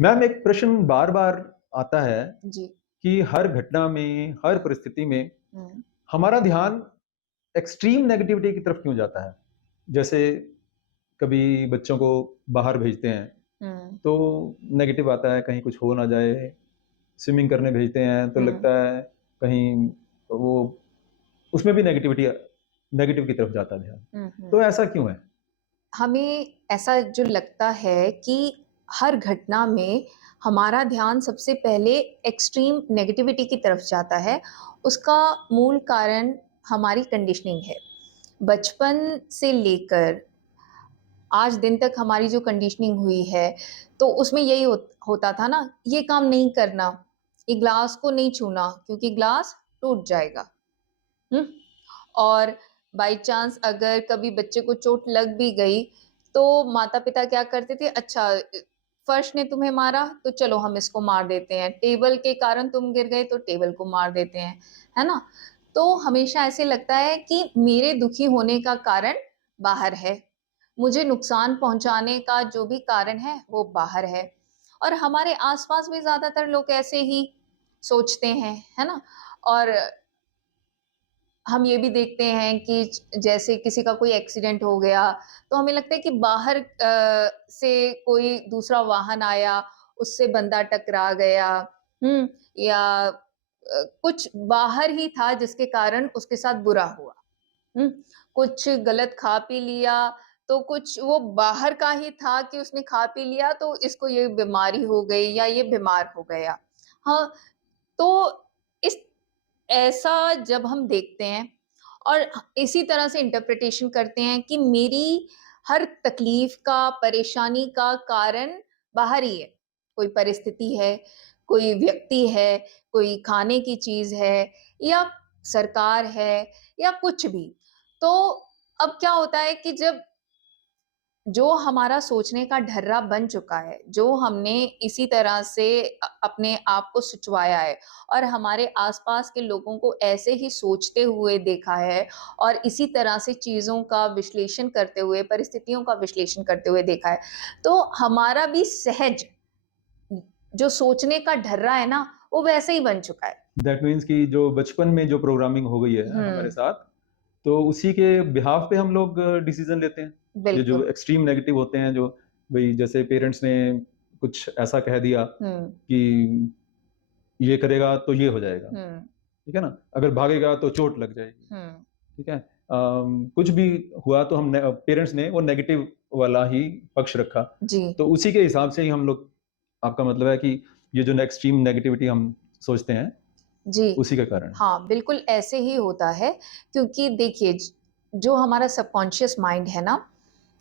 Ma'am, एक प्रश्न बार-बार आता है जी। कि हर घटना में, हर परिस्थिति में हुँ, हमारा ध्यान एक्सट्रीम नेगेटिविटी की तरफ क्यों जाता है? जैसे कभी बच्चों को बाहर भेजते हैं, हुँ, तो नेगेटिव आता है, कहीं कुछ हो ना जाए। स्विमिंग करने भेजते हैं, तो हुँ, लगता है कहीं वो उसमें भी नेगेटिव की तरफ जाता है ध्यान। हुँ, हुँ। तो ऐसा क्यों है? हमें ऐसा जो लगता है कि हर घटना में हमारा ध्यान सबसे पहले एक्सट्रीम नेगेटिविटी की तरफ जाता है, उसका मूल कारण हमारी कंडीशनिंग है। बचपन से लेकर आज दिन तक हमारी जो कंडीशनिंग हुई है, तो उसमें यही होता था ना, ये काम नहीं करना, ये ग्लास को नहीं छूना क्योंकि ग्लास टूट जाएगा। हुँ? और बाय चांस अगर कभी बच्चे को चोट लग भी गई, तो माता-पिता क्या करते थे, अच्छा फर्श ने तुम्हें मारा, तो चलो हम इसको मार देते हैं। टेबल के कारण तुम गिर गए, तो टेबल को मार देते हैं, है ना? तो हमेशा ऐसे लगता है कि मेरे दुखी होने का कारण बाहर है। मुझे नुकसान पहुँचाने का जो भी कारण है, वो बाहर है। और हमारे आस-पास भी ज़्यादातर लोग ऐसे ही सोचते हैं, है ना? और हम ये भी देखते हैं कि जैसे किसी का कोई एक्सीडेंट हो गया, तो हमें लगता है कि बाहर से कोई दूसरा वाहन आया, उससे बंदा टकरा गया, हुँ? या कुछ बाहर ही था जिसके कारण उसके साथ बुरा हुआ, हुँ? कुछ गलत खा पी लिया, तो कुछ वो बाहर का ही था कि उसने खा पी लिया तो इसको ये बीमारी हो गई या ये बीमार हो गया। हाँ, तो इस ऐसा जब हम देखते हैं और इसी तरह से इंटरप्रिटेशन करते हैं कि मेरी हर तकलीफ का, परेशानी का कारण बाहर ही है। कोई परिस्थिति है, कोई व्यक्ति है, कोई खाने की चीज़ है या सरकार है या कुछ भी। तो अब क्या होता है कि जब जो हमारा सोचने का ढर्रा बन चुका है, जो हमने इसी तरह से अपने आप को सिचवाया है और हमारे आस-पास के लोगों को ऐसे ही सोचते हुए देखा है और इसी तरह से चीज़ों का विश्लेषण करते हुए, परिस्थितियों का विश्लेषण करते हुए देखा है, तो हमारा भी सहज जो सोचने का ढर्रा है ना, वो वैसे ही बन चुका है। दैट मीन्स कि जो बचपन में जो प्रोग्रामिंग हो गई है हमारे हुँ, साथ, तो उसी के बिहाफ़ पे हम लोग डिसीज़न लेते हैं। ये जो बिल्कुल। एक्सट्रीम नेगेटिव होते हैं, जो भई जैसे पेरेंट्स ने कुछ ऐसा कह दिया हुँ, कि ये करेगा तो ये हो जाएगा, हुँ, ठीक है ना? अगर भागेगा तो चोट लग जाएगी, हुँ। ठीक है? कुछ भी हुआ तो हमने पेरेंट्स ने वो नेगेटिव वाला ही पक्ष रखा। जी। तो उसी के हिसाब से ही हम लोग, आपका मतलब है कि ये जो एक्सट्रीम नेगेटिविटी हम सोचते हैं, जी। उसी के कारण। हाँ, बिल्कुल ऐसे ही होता है क्योंकि देखिए जो हमारा सबकॉन्शियस माइंड है ना,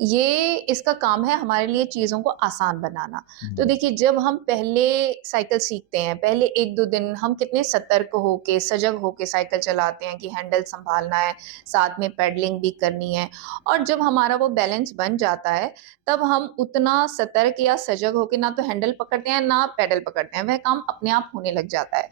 ये इसका काम है हमारे लिए चीज़ों को आसान बनाना। तो हुँ। देखिए जब हम पहले साइकिल सीखते हैं, पहले 1-2 दिन हम कितने सतर्क होके, सजग होके साइकिल चलाते हैं कि हैंडल सँभालना है, साथ में पेडलिंग भी करनी है और जब हमारा वो बैलेंस बन जाता है, तब हम उतना सतर्क या सजग होके ना तो हैंडल पकड़ते हैं, ना पैडल पकड़ते हैं, वह काम अपने आप होने लग जाता है।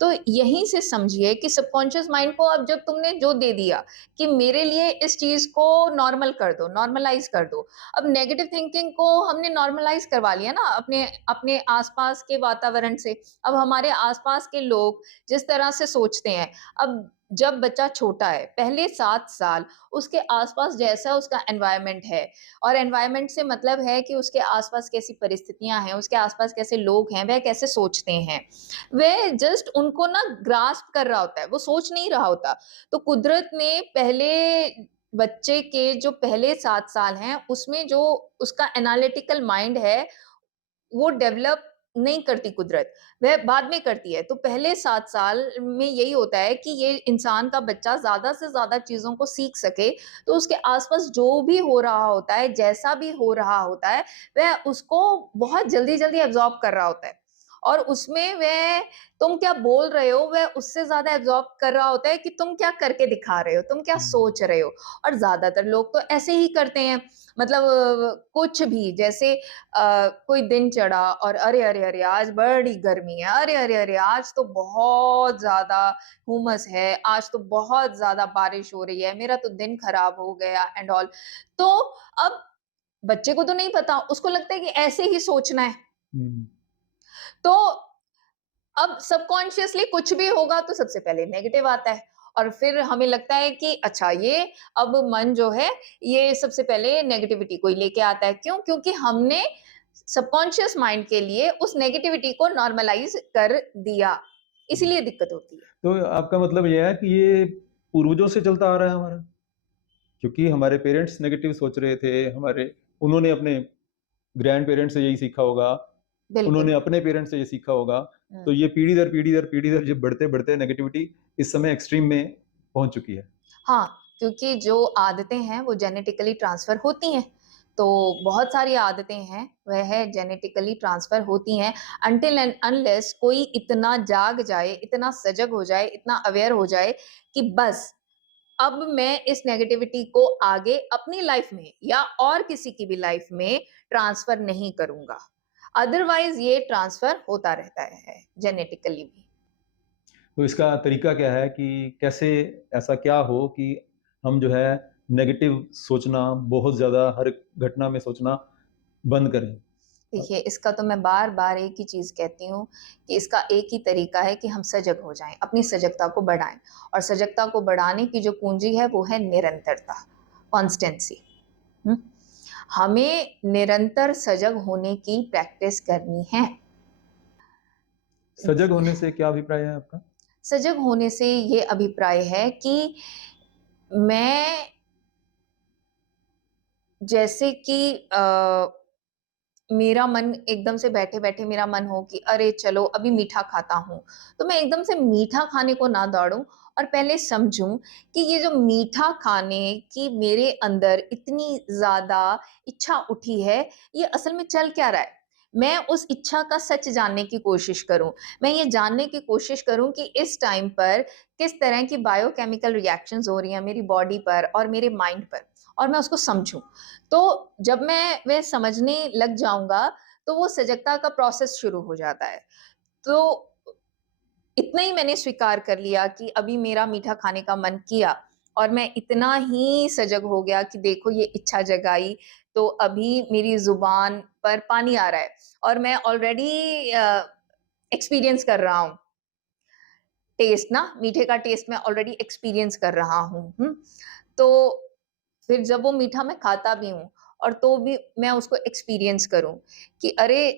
तो यहीं से समझिए कि सबकॉन्शियस माइंड को अब जब तुमने जो दे दिया कि मेरे लिए इस चीज़ को नॉर्मल कर दो, नॉर्मलाइज़ कर दो। अब नेगेटिव थिंकिंग को हमने नॉर्मलाइज़ करवा लिया ना अपने अपने आस-पास के वातावरण से। अब हमारे आस-पास के लोग जिस तरह से सोचते हैं, अब जब बच्चा छोटा है, पहले 7 साल उसके आस-पास जैसा उसका एनवायरनमेंट है और एनवायरनमेंट से मतलब है कि उसके आस-पास कैसी परिस्थितियाँ हैं, उसके आस-पास कैसे लोग हैं, वह कैसे सोचते हैं। वह जस्ट उनको ना ग्रास्प कर रहा होता है, वो सोच नहीं रहा होता। तो कुदरत ने पहले बच्चे के जो पहले 7 साल हैं, उसमें जो उसका एनालिटिकल माइंड है, वो डेवलप नहीं करती कुदरत, वह बाद में करती है। तो पहले 7 साल में यही होता है कि ये इंसान का बच्चा ज़्यादा से ज़्यादा चीज़ों को सीख सके, तो उसके आस-पास जो भी हो रहा होता है, जैसा भी हो रहा होता है, वह उसको बहुत जल्दी-जल्दी एब्ज़ॉर्ब कर रहा होता है। और उसमें वह तुम क्या बोल रहे हो, वह उससे ज़्यादा एब्ज़ॉर्ब कर रहा होता है कि तुम क्या करके दिखा रहे हो, तुम क्या हुँ। सोच रहे हो। और ज़्यादातर लोग तो ऐसे ही करते हैं, मतलब कुछ भी जैसे कोई दिन चढ़ा और अरे, अरे, अरे! आज बड़ी गर्मी है, अरे, अरे, अरे! आज तो बहुत ज़्यादा हुमस है, आज तो बहुत ज़्यादा बारिश हो रही है, मेरा तो दिन खराब हो गया एंड ऑल। तो अब बच्चे को तो नहीं पता, उसको लगता है कि ऐसे ही सोचना है। हुँ। तो अब सबकॉन्शियसली कुछ भी होगा तो सबसे पहले नेगेटिव आता है और फिर हमें लगता है कि अच्छा ये अब मन जो है ये सबसे पहले नेगेटिविटी को ही लेके आता है। क्यों? क्योंकि हमने सबकॉन्शियस माइंड के लिए उस नेगेटिविटी को नॉर्मलाइज कर दिया, इसीलिए दिक्कत होती है। तो आपका मतलब ये है कि ये पूर्वजों से चलता आ रहा है हमारा? क्योंकि हमारे पेरेंट्स नेगेटिव सोच रहे थे, उन्होंने अपने ग्रैंड पेरेंट्स से यही सीखा होगा, बिल्कुल। उन्होंने अपने पेरेंट्स से ये सीखा होगा, तो हम्म। ये पीढ़ी दर पीढ़ी दर पीढ़ी दर जब बढ़ते-बढ़ते नेगेटिविटी इस समय एक्सट्रीम में पहुँच चुकी है। हाँ, क्योंकि जो आदतें हैं वो जेनेटिकली ट्रांसफर होती हैं। तो बहुत सारी आदतें हैं, वह जेनेटिकली ट्रांसफर होती हैं अनटिल एंड अनलेस कोई इतना जाग जाए, इतना सजग हो जाए, इतना अवेयर हो जाए कि बस अब मैं इस नेगेटिविटी को आगे अपनी लाइफ में या और किसी की भी लाइफ में ट्रांसफर नहीं करूँगा। अदरवाइज़ ये ट्रांसफर होता रहता है जेनेटिकली भी। तो इसका तरीका क्या है कि कैसे ऐसा क्या हो कि हम जो है नेगेटिव सोचना, बहुत ज़्यादा हर घटना में सोचना बंद करें? देखिए, इसका तो मैं बार-बार एक ही चीज़ कहती हूँ कि इसका एक ही तरीका है कि हम सजग हो जाएँ, अपनी सजगता को बढ़ाएँ और सजगता को बढ़ाने की जो कुंजी है वो है निरंतरता, कॉन्स्टेंसी। हुँ? हमें निरंतर सजग होने की प्रैक्टिस करनी है। सजग होने से क्या अभिप्राय है आपका? सजग होने से ये अभिप्राय है कि मैं जैसे कि मेरा मन एकदम से बैठे-बैठे मेरा मन हो कि अरे चलो अभी मीठा खाता हूँ, तो मैं एकदम से मीठा खाने को ना दौड़ूँ और पहले समझूँ कि ये जो मीठा खाने की मेरे अंदर इतनी ज़्यादा इच्छा उठी है, ये असल में चल क्या रहा है? मैं उस इच्छा का सच जानने की कोशिश करूँ। मैं ये जानने की कोशिश करूँ कि इस टाइम पर किस तरह की बायोकेमिकल रिएक्शंस हो रही हैं मेरी बॉडी पर और मेरे माइंड पर और मैं उसको समझूँ। तो जब मैं वह समझने लग जाऊँगा, तो वो सजगता का प्रोसेस शुरू हो जाता है। तो इतना ही मैंने स्वीकार कर लिया कि अभी मेरा मीठा खाने का मन किया और मैं इतना ही सजग हो गया कि देखो ये इच्छा जगाई, तो अभी मेरी ज़ुबान पर पानी आ रहा है और मैं ऑलरेडी एक्सपीरियंस कर रहा हूँ। टेस्ट ना, मीठे का टेस्ट मैं ऑलरेडी एक्सपीरियंस कर रहा हूँ, हुँ? तो फिर जब वो मीठा मैं खाता भी हूँ और तो भी मैं उसको एक्सपीरियंस करूँ कि अरे!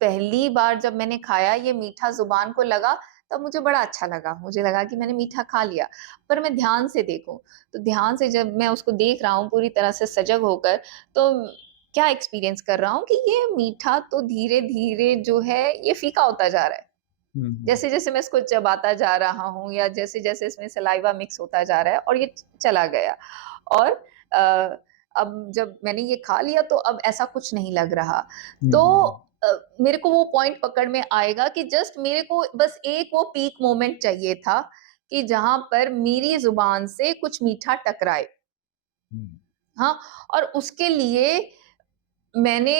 पहली बार जब मैंने खाया ये मीठा ज़ुबान को लगा, तब मुझे बड़ा अच्छा लगा। मुझे लगा कि मैंने मीठा खा लिया। पर मैं ध्यान से देखूँ, तो ध्यान से जब मैं उसको देख रहा हूँ पूरी तरह से सजग होकर, तो क्या एक्सपीरियंस कर रहा हूँ कि ये मीठा तो धीरे-धीरे जो है ये फीका होता जा रहा है। हुँ, हुँ। जैसे-जैसे मैं इसको चबाता जा रहा हूँ या जैसे-जैसे इसमें सलाइवा मिक्स होता जा रहा है और ये चला गया और अ, अब जब मैंने ये खा लिया तो अब ऐसा कुछ नहीं लग रहा। हुँ, तो हुँ। मेरे को वो पॉइंट पकड़ में आएगा कि जस्ट मेरे को बस एक वो पीक मोमेंट चाहिए था कि जहाँ पर मेरी ज़ुबान से कुछ मीठा टकराए। हुँ। हाँ, और उसके लिए मैंने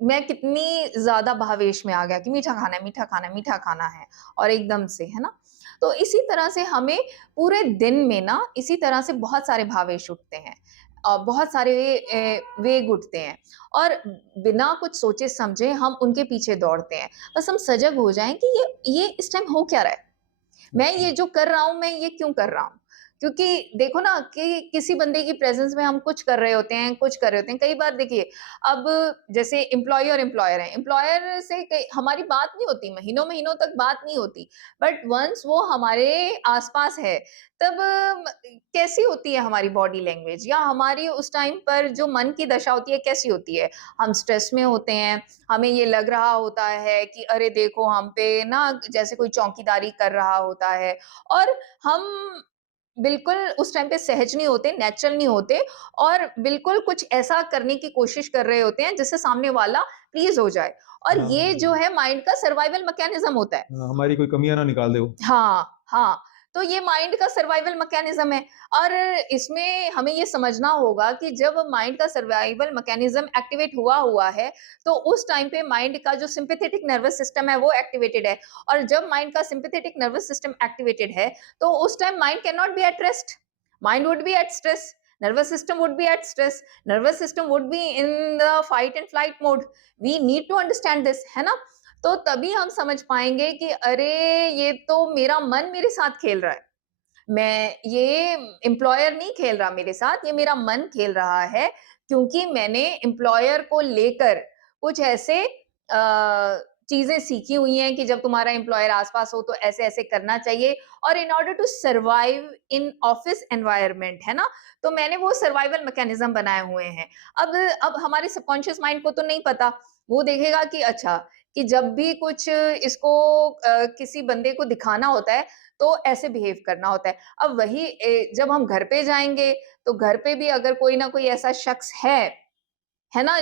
मैं कितनी ज़्यादा भावेश में आ गया कि मीठा खाना है, मीठा खाना है, मीठा खाना है और एकदम से, है ना? तो इसी तरह से हमें पूरे दिन में ना इसी तरह से बहुत सारे भावेश उठते हैं। बहुत सारे वेग उठते हैं और बिना कुछ सोचे-समझे हम उनके पीछे दौड़ते हैं। बस हम सजग हो जाएँ कि ये इस टाइम हो क्या रहा है? मैं अच्छा। ये जो कर रहा हूँ, मैं ये क्यों कर रहा हूँ? क्योंकि देखो ना कि किसी बंदे की प्रेज़ेंस में हम कुछ कर रहे होते हैं, कुछ कर रहे होते हैं। कई बार देखिए, अब जैसे एम्प्लॉयी और एम्प्लॉयर हैं। एम्प्लॉयर से कई हमारी बात नहीं होती, महीनों-महीनों तक बात नहीं होती। बट वन्स वो हमारे आस-पास है, तब कैसी होती है हमारी बॉडी लैंग्वेज या हमारी उस टाइम पर जो मन की दशा होती है, कैसी होती है? हम स्ट्रेस में होते हैं, हमें ये लग रहा होता है कि अरे देखो हम पे ना जैसे कोई चौकीदारी कर रहा होता है और हम बिल्कुल उस टाइम पे सहज नहीं होते, नेचुरल नहीं होते और बिल्कुल कुछ ऐसा करने की कोशिश कर रहे होते हैं जिससे सामने वाला प्लीज़ हो जाए और हाँ, ये जो है माइंड का सर्वाइवल मैकेनिज़्म होता है। हमारी कोई कमियाँ ना निकाल दे वो। हाँ, हाँ। तो ये माइंड का सर्वाइवल मैकेनिज़्म है और इसमें हमें ये समझना होगा कि जब माइंड का सर्वाइवल मैकेनिज़्म एक्टिवेट हुआ हुआ है, तो उस टाइम पे माइंड का जो सिम्पैथेटिक नर्वस सिस्टम है, वो एक्टिवेटेड है और जब माइंड का सिम्पैथेटिक नर्वस सिस्टम एक्टिवेटेड है, तो उस time mind can not be at rest. Mind would be at stress, nervous system would be at stress, nervous system would be in the fight and flight mode. We need to understand this, है ना? तो तभी हम समझ पाएँगे कि अरे! ये तो मेरा मन मेरे साथ खेल रहा है। मैं ये एम्प्लॉयर नहीं खेल रहा मेरे साथ, ये मेरा मन खेल रहा है क्योंकि मैंने एम्प्लॉयर को लेकर कुछ ऐसे चीज़ें सीखी हुई हैं कि जब तुम्हारा एम्प्लॉयर आस-पास हो तो ऐसे-ऐसे करना चाहिए और in order to survive in office environment, है ना? तो मैंने वो सर्वाइवल मैकेनिज़्म बनाए हुए हैं। अब हमारे सबकॉन्शियस माइंड को तो नहीं पता, वो देखेगा कि अच्छा, कि जब भी कुछ इसको किसी बंदे को दिखाना होता है, तो ऐसे बिहेव करना होता है। अब वही जब हम घर पे जाएँगे, तो घर पे भी अगर कोई ना कोई ऐसा शख्स है ना?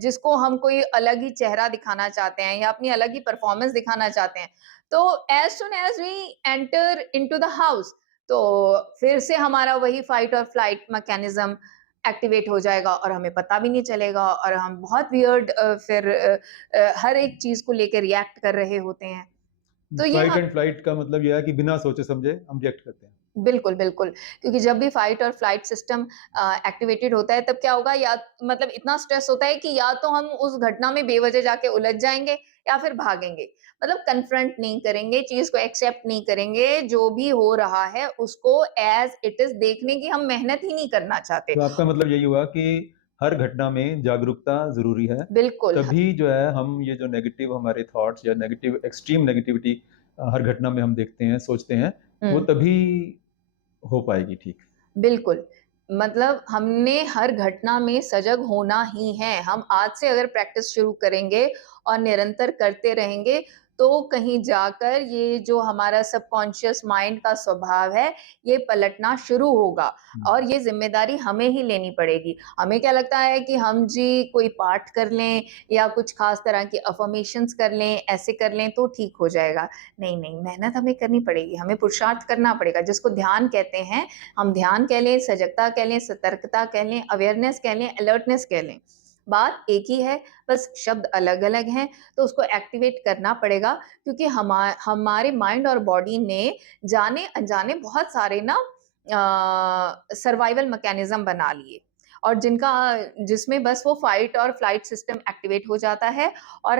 जिसको हम कोई अलग ही चेहरा दिखाना चाहते हैं या अपनी अलग ही परफ़ॉर्मेंस दिखाना चाहते हैं, तो as soon as we enter into the house, तो फिर से हमारा वही फाइट और फ्लाइट मैकेनिज़्म एक्टिवेट हो जाएगा और हमें पता भी नहीं चलेगा और हम बहुत वियर्ड फिर हर एक चीज़ को लेके रिएक्ट कर रहे होते हैं। तो ये फाइट ह एंड फ्लाइट का मतलब ये है कि बिना सोचे-समझे हम रिएक्ट करते हैं। बिल्कुल, बिल्कुल। क्योंकि जब भी फाइट और फ्लाइट सिस्टम एक्टिवेटेड होता है तब क्या होगा, या मतलब इतना स्ट्रेस होता है कि या तो हम उस घटना में बेवजह जाके उलझ जाएँगे या फिर भागेंगे। मतलब कन्फ्रंट नहीं करेंगे, चीज़ को एक्सेप्ट नहीं करेंगे, जो भी हो रहा है उसको एज़ इट इज़ देखने की हम मेहनत ही नहीं करना चाहते। तो आपका मतलब यही हुआ कि हर घटना में जागरूकता ज़रूरी है, बिल्कुल, ह तभी जो है हम ये जो नेगेटिव हमारे थॉट्स या नेगेटिव एक्सट्रीम नेगेटिविटी हर घटना में हम देखते हैं, सोचते हैं, वो हुँ। तभी हो पाएगी ठीक। बिल्कुल, मतलब हमने हर घटना में सजग होना ही है। हम आज से अगर प्रैक्टिस शुरू करेंगे और निरंतर करते रहेंगे, तो कहीं जाकर ये जो हमारा सबकॉन्शियस माइंड का स्वभाव है, ये पलटना शुरू होगा हुँ। और ये ज़िम्मेदारी हमें ही लेनी पड़ेगी। हमें क्या लगता है कि हम जी कोई पाठ कर लें या कुछ ख़ास तरह की अफ़र्मेशंस कर लें, ऐसे कर लें तो ठीक हो जाएगा। नहीं, नहीं, मेहनत हमें करनी पड़ेगी, हमें पुरुषार्थ करना पड़ेगा, जिसको ध्यान कहते हैं। हम ध्यान कह लें, सजगता कह लें, सतर्कता कह लें, अवेयरनेस कह लें, अलर्टनेस कह लें। बात एक ही है, बस शब्द अलग-अलग हैं, तो उसको एक्टिवेट करना पड़ेगा क्योंकि हमारे माइंड और बॉडी ने जाने-अनजाने बहुत सारे ना सर्वाइवल मैकेनिज़्म बना लिए और जिसमें बस वो फाइट और फ्लाइट सिस्टम एक्टिवेट हो जाता है और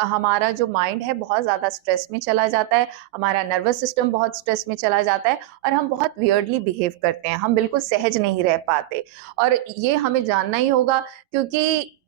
हमारा जो माइंड है बहुत ज़्यादा स्ट्रेस में चला जाता है, हमारा नर्वस सिस्टम बहुत स्ट्रेस में चला जाता है और हम बहुत वियर्डली बिहेव करते हैं, हम बिल्कुल सहज नहीं रह पाते और ये हमें जानना ही होगा क्योंकि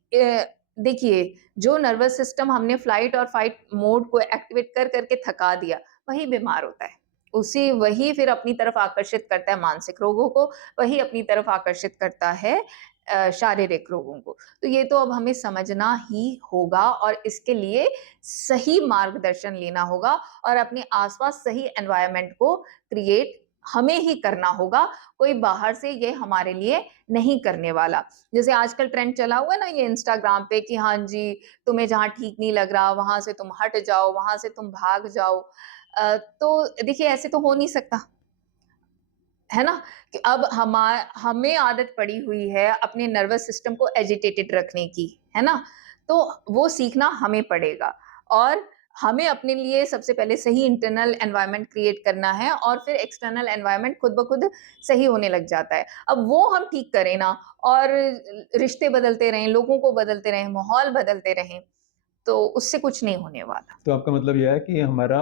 देखिए, जो नर्वस सिस्टम हमने फ्लाइट और फाइट मोड को एक्टिवेट कर के थका दिया, वही बीमार होता है। वही फिर अपनी तरफ आकर्षित करता है मानसिक रोगों को, वही अपनी तरफ आकर्षित करता है शारीरिक रोगों को। तो ये तो अब हमें समझना ही होगा और इसके लिए सही मार्गदर्शन लेना होगा और अपने आस-पास सही एनवायरनमेंट को क्रिएट हमें ही करना होगा, कोई बाहर से ये हमारे लिए नहीं करने वाला। जैसे आजकल ट्रेंड चला हुआ है ना ये इंस्टाग्राम पे कि हाँ जी, तुम्हें जहाँ ठीक नहीं लग रहा, वहाँ से तुम हट जाओ, वहाँ से तुम भाग जाओ। तो देखिए ऐसे तो हो नहीं सकता। है ना? कि अब हमें आदत पड़ी हुई है अपने नर्वस सिस्टम को एजिटेटेड रखने की, है ना? तो वो सीखना हमें पड़ेगा और हमें अपने लिए सबसे पहले सही इंटरनल एनवायरनमेंट क्रिएट करना है और फिर एक्सटर्नल एनवायरनमेंट खुद ब खुद सही होने लग जाता है। अब वो हम ठीक करें ना और रिश्ते बदलते रहें, लोगों को बदलते रहें, माहौल बदलते रहें, तो उससे कुछ नहीं होने वाला। तो आपका मतलब ये है कि हमारा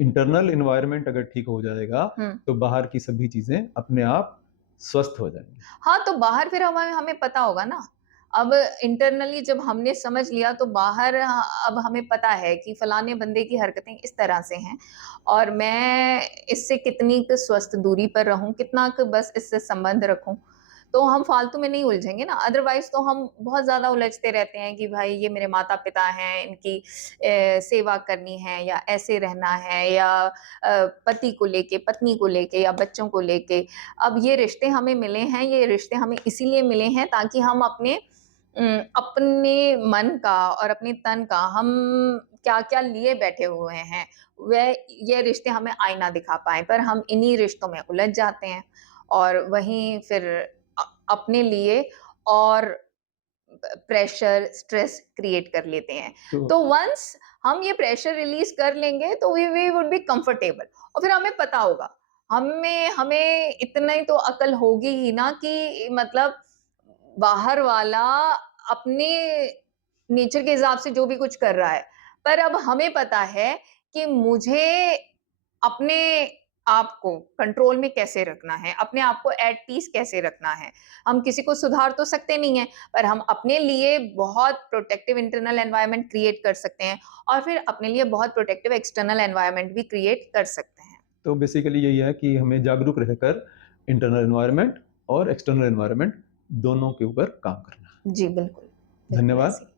इंटरनल एनवायरनमेंट अगर ठीक हो जाएगा, हुँ। तो बाहर की सभी चीज़ें अपने आप स्वस्थ हो जाएँगी। हाँ, तो बाहर फिर हमें हमें पता होगा ना। अब इंटरनली जब हमने समझ लिया तो बाहर अब हमें पता है कि फलाने बंदे की हरकतें इस तरह से हैं और मैं इससे कितनी क स्वस्थ दूरी पर रहूँ, कितना क बस इससे संबंध रखूँ। तो हम फालतू में नहीं उलझेंगे ना, अदरवाइज़ तो हम बहुत ज़्यादा उलझते रहते हैं कि भाई ये मेरे माता-पिता हैं, इनकी सेवा करनी है या ऐसे रहना है या पति को लेके, पत्नी को लेके या बच्चों को लेके। अब ये रिश्ते हमें मिले हैं, ये रिश्ते हमें इसीलिए मिले हैं ताकि हम अपने मन का और अपने तन का हम क्या-क्या लिए बैठे हुए हैं, वह ये रिश्ते हमें आईना दिखा पाएँ, पर हम इन्हीं रिश्तों में उलझ जाते हैं और वहीं फिर अपने लिए और प्रेशर, स्ट्रेस क्रिएट कर लेते हैं। तो तो वन्स हम ये प्रेशर रिलीज़ कर लेंगे तो वी वुड बी कंफर्टेबल और फिर हमें पता होगा। हमें हमें इतना ही तो अक्ल होगी ही ना कि मतलब बाहर वाला अपने नेचर के हिसाब से जो भी कुछ कर रहा है, पर अब हमें पता है कि मुझे अपने आप को कंट्रोल में कैसे रखना है, अपने आप को एट पीस कैसे रखना है। हम किसी को सुधार तो सकते नहीं हैं, पर हम अपने लिए बहुत प्रोटेक्टिव इंटरनल एनवायरनमेंट क्रिएट कर सकते हैं और फिर अपने लिए बहुत प्रोटेक्टिव एक्सटर्नल एनवायरनमेंट भी क्रिएट कर सकते हैं। तो बेसिकली यही है कि हमें जागरूक रहकर इंटरनल एनवायरनमेंट और एक्सटर्नल एनवायरनमेंट दोनों के ऊपर काम करना है। जी, बिल्कुल। बिल्कुल धन्यवाद। ऐसे ही।